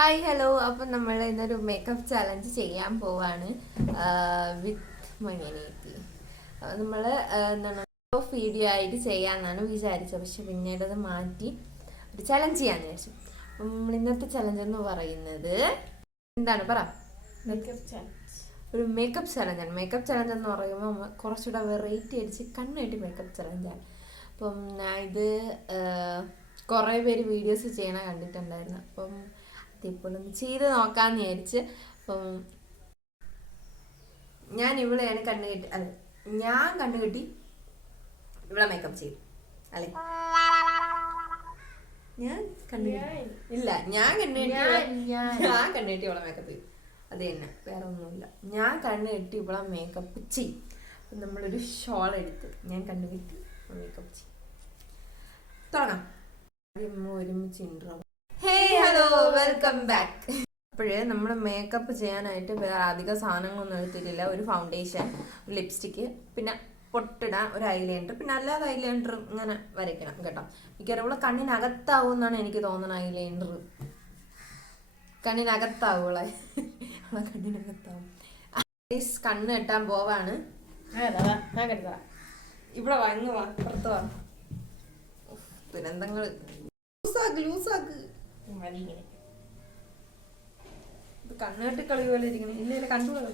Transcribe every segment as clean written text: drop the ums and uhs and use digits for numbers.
Hi hello. അപ്പം നമ്മൾ ഇന്നൊരു മേക്കപ്പ് ചലഞ്ച് ചെയ്യാൻ പോവാണ് വിത്ത് മണിയനേത്തി. നമ്മൾ എന്താണ് വീഡിയോ ആയിട്ട് ചെയ്യാമെന്നാണ് വിചാരിച്ചത്. പക്ഷെ പിന്നീട് അത് മാറ്റി ഒരു ചലഞ്ച് ചെയ്യാന്ന് വിചാരിച്ചു. അപ്പം നമ്മൾ ഇന്നത്തെ ചലഞ്ച് എന്ന് പറയുന്നത് എന്താണ് പറ? Makeup challenge. ഒരു മേക്കപ്പ് ചലഞ്ചാണ്. മേക്കപ്പ് ചലഞ്ച് എന്ന് പറയുമ്പോൾ കുറച്ചുകൂടെ വെറൈറ്റി അടിച്ച് കണ്ണായിട്ട് മേക്കപ്പ് ചലഞ്ചാണ്. അപ്പം ഇത് കുറേ പേര് വീഡിയോസ് ചെയ്യണ കണ്ടിട്ടുണ്ടായിരുന്നു. അപ്പം ഇപ്പോൾ ഒന്ന് ചെയ്ത് നോക്കാമെന്ന് വിചാരിച്ച്. അപ്പം ഞാൻ ഇവളെയാണ് കണ്ണുകെട്ടി, അല്ല ഞാൻ കണ്ണുകെട്ടി ഇവളെ മേക്കപ്പ് ചെയ്തു അല്ലെ? ഞാൻ ഇല്ല, ഞാൻ കണ്ണുകെട്ടി ഇവളെ മേക്കപ്പ് ചെയ്തു. അത് തന്നെ, വേറെ ഒന്നുമില്ല. ഞാൻ കണ്ണുകെട്ടി ഇവളെ മേക്കപ്പ് ചെയ്യും. അപ്പം നമ്മളൊരു ഷോൾ എടുത്ത് ഞാൻ കണ്ണുകെട്ടി മേക്കപ്പ് ചെയ്യും. തുടങ്ങാം. ഒരുമിച്ച് intro. Hey hello, welcome back. അപ്പോഴേ നമ്മൾ മേക്കപ്പ് ചെയ്യാനായിട്ട് വേറെ അധികം സാധനങ്ങളൊന്നും എടുത്തിട്ടില്ല. ഒരു ഫൗണ്ടേഷൻ, ഒരു ലിപ്സ്റ്റിക്ക്, പിന്നെ പൊട്ടിടാൻ ഒരു ഐലൈനർ, പിന്നെ അല്ലാതെ ഐലൈനർ ഇങ്ങനെ വരയ്ക്കണം കേട്ടോ. മിക്കവാറും കണ്ണിനകത്താവും എന്നാണ് എനിക്ക് തോന്നുന്നത്. ഐലൈനർ കണ്ണിനകത്താവുകളെ കണ്ണിനകത്താവും. കണ്ണ് കെട്ടാൻ പോവാണ്. ഇവിടെ വങ്ങ് പുറത്ത് വാ. ദുരന്തങ്ങള്. ലൂസാക്ക് കണ്ണുകെട്ടി കളി പോലെ ഇരിക്കണം. ഇല്ല കണ്ടുകൂടാ.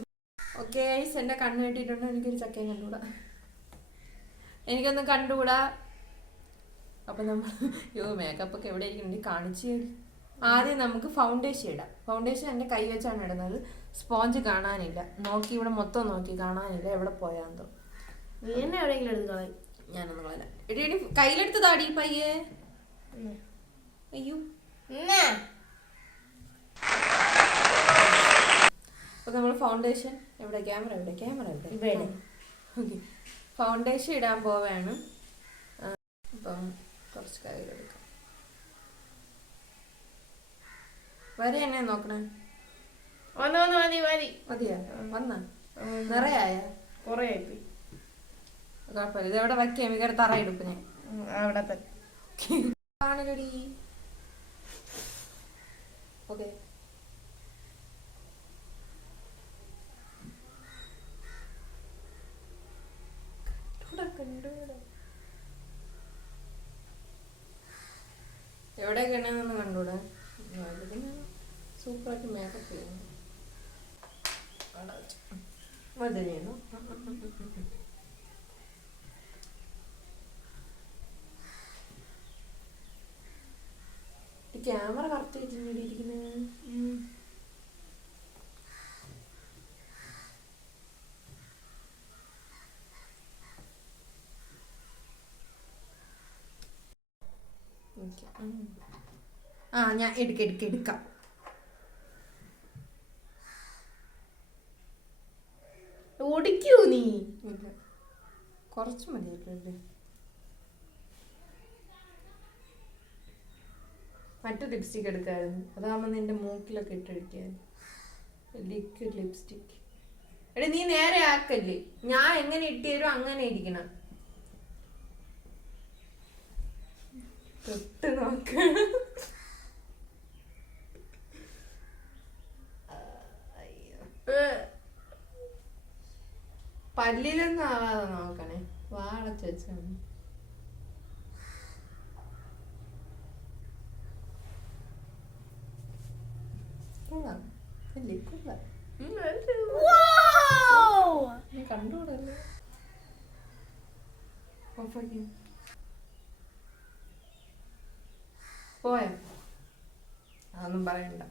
ഓക്കെ ഗൈസ്, എന്റെ കണ്ണ് കെട്ടിയിട്ടുണ്ട്. എനിക്കൊരു ചക്കയും കണ്ടുകൂടാ, എനിക്കൊന്നും കണ്ടുകൂടാ. അപ്പൊ നമ്മൾ മേക്കപ്പ് ഒക്കെ എവിടെ ഇരിക്കുന്നുണ്ട് കാണിച്ചു. ആദ്യം നമുക്ക് ഫൗണ്ടേഷൻ ഇടാം. ഫൗണ്ടേഷൻ എന്റെ കൈ വെച്ചാണ് ഇടുന്നത്. സ്പോഞ്ച് കാണാനില്ല. നോക്കി ഇവിടെ മൊത്തം നോക്കി കാണാനില്ല. എവിടെ പോയാന്തോ എവിടെയെങ്കിലും എടുത്ത് കളയും. ഞാനൊന്നും കളയില്ല. എടി കയ്യിലെടുത്ത് താടി പയ്യേ. അയ്യോ, അപ്പൊ നമ്മൾ ഫൗണ്ടേഷൻ എവിടെ? ക്യാമറ എവിടെ? ഓക്കെ, ഫൗണ്ടേഷൻ ഇടാൻ പോവാണ്. അപ്പം കുറച്ച് കയ്യിലെടുക്കാം. വരെ എന്നെ നോക്കണേ. മതിയാ? വന്നാ നിറയായ? കൊറേ ആയിപ്പോയി. കുഴപ്പമില്ല. ഇത് എവിടെ വയ്ക്കാം? മികച്ച തറയിടുപ്പ് ഞാൻ അവിടെ ആണടി. ഓക്കെ, എവിടെയൊക്കെയാണെന്ന് കണ്ടൂടെ? സൂപ്പറായിട്ട് മേക്കപ്പ് ചെയ്യുന്നു. ക്യാമറ കറക്റ്റ് ആയിട്ട് ഇരിക്കുന്നത്. ഞാൻ എടുക്കാം. ഓടിക്കൂ നീ. കുറച്ച് മതിയല്ലേ? മറ്റു ലിപ്സ്റ്റിക് എടുക്കായിരുന്നു. അതാകുമ്പോൾ നിന്റെ മൂക്കിലൊക്കെ ഇട്ടടിക്കായിരുന്നു. Liquid lipstick. എടി നീ നേരെ ആക്കല്ലേ. ഞാൻ എങ്ങനെ ഇട്ടുതരും അങ്ങനെ ഇരിക്കണം. തൊട്ട് നോക്കണം. പല്ലിലൊന്നും ആവാതെ നോക്കണേ. വാളച്ച് വെച്ചാണ്. കണ്ടുകൂടല്ലേ? പോയോ? അതൊന്നും പറയണ്ട.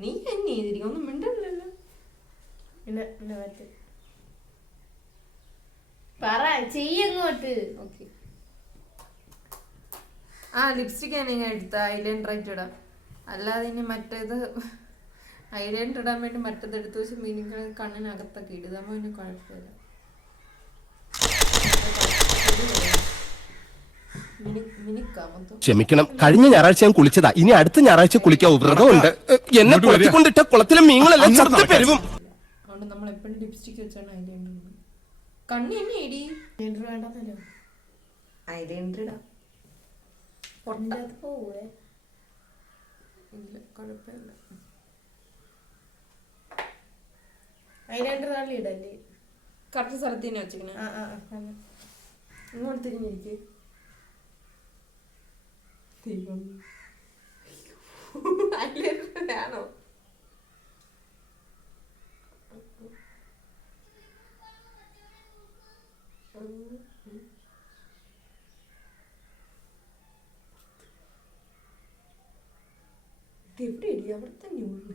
നീ എന്നെ ചെയ്തിരിക്കും. ഒന്നും മിണ്ടല്ലോ. പറ ചെയ്യങ്ങോട്ട്. ഓക്കെ, ലിപ്സ്റ്റിക് ഞാൻ എടുത്ത ഐലൈനർ ആയിട്ട് ഇടാം. അല്ലാതെ ഇനി മറ്റേത് ഐലൈനർ ഇടാൻ വേണ്ടി മറ്റേത് എടുത്തു വെച്ച് മീനിങ് കണ്ണിനകത്തൊക്കെ ഇടുതാകുമ്പോ പിന്നെ കുഴപ്പമില്ല. ക്ഷമിക്കണം, കഴിഞ്ഞ ഞായറാഴ്ച ഞാൻ കുളിച്ചതാ. ഇനി അടുത്ത ഞായറാഴ്ച കുളിക്കാവൂ. വ്രതമുണ്ട്. എന്നെ കുളിക്കൊണ്ടിട്ട കുളത്തിലെ മീനുകളെല്ലാം ചത്തു പെരുവും. അതുകൊണ്ട് നമ്മൾ എപ്പോഴും ലിപ്സ്റ്റിക് വെച്ചാണ് ഐലൈനർ ഇടുന്നത്. കണ്ണി എന്നെ ഇടി. വേണ്ടല്ലോ, ഐലൈനർ ഇടാം. പോവേ ഇല്ല. കുഴപ്പമില്ല. ഐലൈനർ തള്ളി ഇടല്ലേ? കറക്റ്റ് സ്ഥലത്ത് തന്നെ വെച്ചിരിക്കണേ. ഇങ്ങോട്ട് തിരിഞ്ഞിരിക്ക്. വേണോ? എവിടെയടി? അവിടെ തന്നെ ഉള്ളു.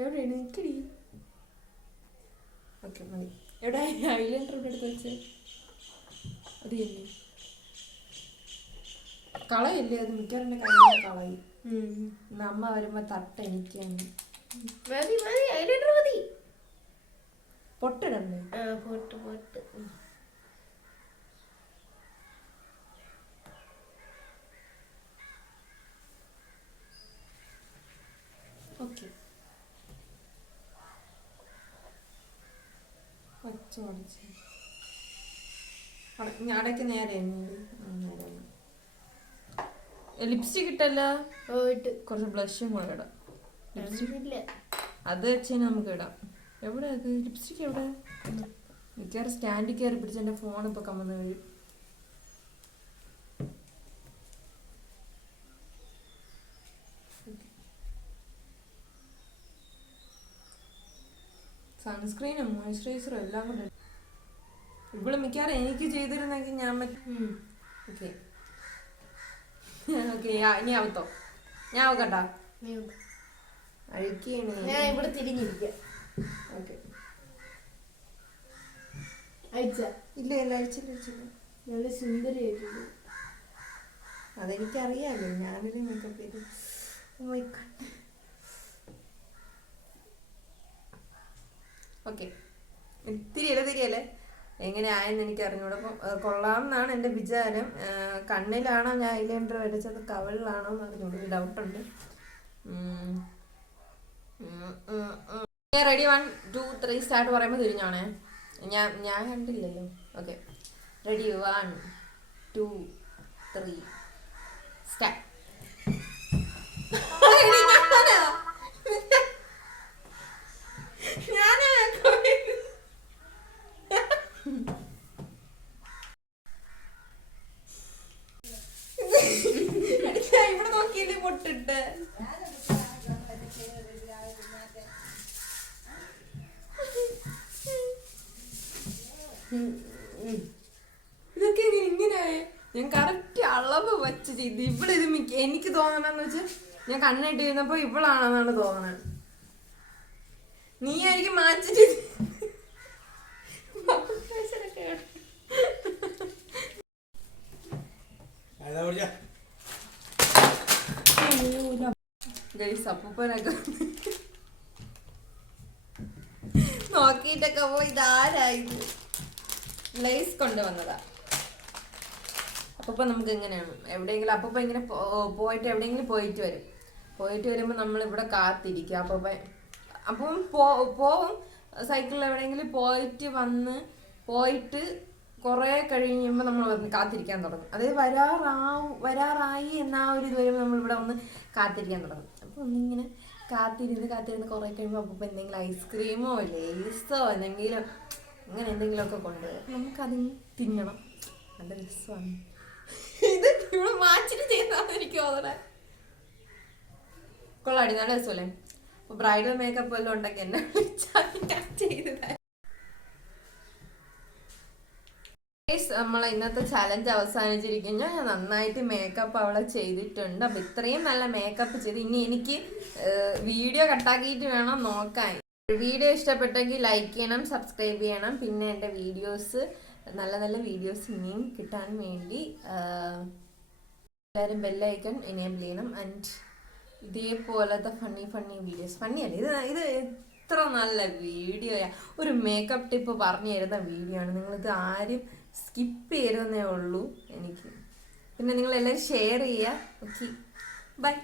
എവിടെയാണ്? നിൽക്കടി. ഓക്കെ മതി. എവിടെ ഐലൈനർ ഇവിടെ എടുത്ത് വെച്ച്? അത് തന്നെ കളയില്ലേ? അത് മിക്കവാറും കഴിഞ്ഞ കളയും. നമ്മ വരുമ്പോ തട്ട എനിക്കാണ്. മതി മതി, ഐലൈനർ മതി. പൊട്ടിടണ്ടേ? പൊട്ട് പൊട്ട്. ഓക്കെ അടയ്ക്ക് നേരെ ലിപ്സ്റ്റിക് ഇട്ടല്ല. കുറച്ച് ബ്ലഷും കൂടെ ഇടാം. അത് വെച്ച് നമുക്ക് ഇടാം. എവിടെ അത് ലിപ്സ്റ്റിക്? എവിടെ? മിക്കവാറും സ്റ്റാൻഡിൽ കയറി പിടിച്ച് എൻ്റെ ഫോൺ ഇപ്പൊ കമ്മന്ന് കഴിയും. സൺസ്ക്രീനും മോയ്സ്ചറൈസറും എല്ലാം കൂടെ ഇവിടെ മിക്കവാറും എനിക്ക് ചെയ്തിരുന്നെങ്കിൽ ഞാൻ ഓക്കെ ഓക്കെ ഇനി ആവത്തോ? ഞാൻ ആവക്കട്ടാ? അഴിക്കാണ് ഞാൻ ഇവിടെ തിരിഞ്ഞിരിക്കാം. ഓക്കെ അയച്ച ഇല്ല ഇല്ല അഴിച്ചില്ല അഴിച്ചില്ല. നല്ല സുന്ദരിയായിട്ടുണ്ട്. അതെനിക്കറിയാലോ, ഞാനൊരു മേക്കപ്പ് ചെയ്തു. ഓക്കെ തിരിയല്ലേ എങ്ങനെയായെന്ന് എനിക്ക് അറിഞ്ഞൂടെ. അപ്പം കൊള്ളാം എന്നാണ് എൻ്റെ വിചാരം. കണ്ണിലാണോ ഞാൻ ഐലൈനർ വരച്ചത് കവളിലാണോ എന്ന് അറിഞ്ഞൂടെ, ഒരു ഡൗട്ടുണ്ട്. റെഡി 1 2 3 സ്റ്റാർട്ട് പറയുമ്പോൾ തിരിഞ്ഞാണേ. ഞാൻ കണ്ടില്ലല്ലോ. Okay ready 1 2 3 start. ഇവിടെ നോക്കിയില്ലേ പൊട്ടിട്ട്? ഇതൊക്കെ ഇങ്ങനെയായ? ഞാൻ കറക്റ്റ് അളവ് വെച്ച് ചെയ്ത്. ഇവിടെ ഇത് എനിക്ക് തോന്നണെന്ന് വെച്ചാൽ ഞാൻ കണ്ണിട്ട് ഇരുന്നപ്പോ ഇവളാണെന്നാണ് തോന്നണത്. നീ എനിക്ക് മാറ്റിട്ട് അപ്പൂപ്പനൊക്കെ നോക്കിട്ടൊക്കെ പോയി ഇതാരായത് ലേസ് കൊണ്ടുവന്നതാ. അപ്പൂപ്പ നമുക്ക് എങ്ങനെയാണ് എവിടെയെങ്കിലും അപ്പൂപ്പ ഇങ്ങനെ പോയിട്ട് എവിടെയെങ്കിലും പോയിട്ട് വരുമ്പോൾ നമ്മളിവിടെ കാത്തിരിക്കും. അപ്പം പോവും സൈക്കിളിൽ എവിടെയെങ്കിലും പോയിട്ട് കുറേ കഴിയുമ്പോൾ നമ്മൾ വന്ന് കാത്തിരിക്കാൻ തുടങ്ങും. അതായത് വരാറായി എന്നാ ഒരു ഇത് വരുമ്പോൾ നമ്മളിവിടെ വന്ന് കാത്തിരിക്കാൻ തുടങ്ങും. അപ്പോൾ ഒന്നിങ്ങനെ കാത്തിരുന്ന് കുറേ കഴിയുമ്പോൾ അപ്പോൾ എന്തെങ്കിലും ഐസ്ക്രീമോ ലേസോ എന്തെങ്കിലും അങ്ങനെ എന്തെങ്കിലുമൊക്കെ കൊണ്ടുവരും. നമുക്കതിന് തിന്നണം. നല്ല രസമാണ്. ഇത് ഇവിടെ മാച്ചിട്ട് ചെയ്യുന്നതാണെന്ന് എനിക്ക് തോന്നണേ. കൊള്ളാടി, നല്ല രസമല്ലേ? അപ്പോൾ ബ്രൈഡൽ മേക്കപ്പ് എല്ലാം ഉണ്ടെങ്കിൽ എന്നെ വിളിച്ചാൽ ചെയ്തതായി. നമ്മളെ ഇന്നത്തെ ചലഞ്ച് അവസാനിച്ചിരിക്കുന്നു. ഞാൻ നന്നായിട്ട് മേക്കപ്പ് അവളെ ചെയ്തിട്ടുണ്ട്. അപ്പം ഇത്രയും നല്ല മേക്കപ്പ് ചെയ്ത് ഇനി എനിക്ക് വീഡിയോ കട്ടാക്കിയിട്ട് വേണം നോക്കാൻ. വീഡിയോ ഇഷ്ടപ്പെട്ടെങ്കിൽ ലൈക്ക് ചെയ്യണം, സബ്സ്ക്രൈബ് ചെയ്യണം. പിന്നെ എൻ്റെ വീഡിയോസ് നല്ല നല്ല വീഡിയോസ് ഇനിയും കിട്ടാൻ വേണ്ടി എല്ലാവരും ബെല്ലൈക്കൺ എനേബിൾ ചെയ്യണം. ആൻഡ് ഇതേപോലത്തെ ഫണ്ണി വീഡിയോസ്, ഫണ്ണിയല്ലേ ഇത് എത്ര നല്ല വീഡിയോയാ. ഒരു മേക്കപ്പ് ടിപ്പ് പറഞ്ഞു തരുന്ന വീഡിയോ ആണ്. നിങ്ങളിത് ആരും സ്കിപ്പ് ചെയ്തതേ ഉള്ളൂ എനിക്ക്. പിന്നെ നിങ്ങളെല്ലാവരും ഷെയർ ചെയ്യുക. Okay bye.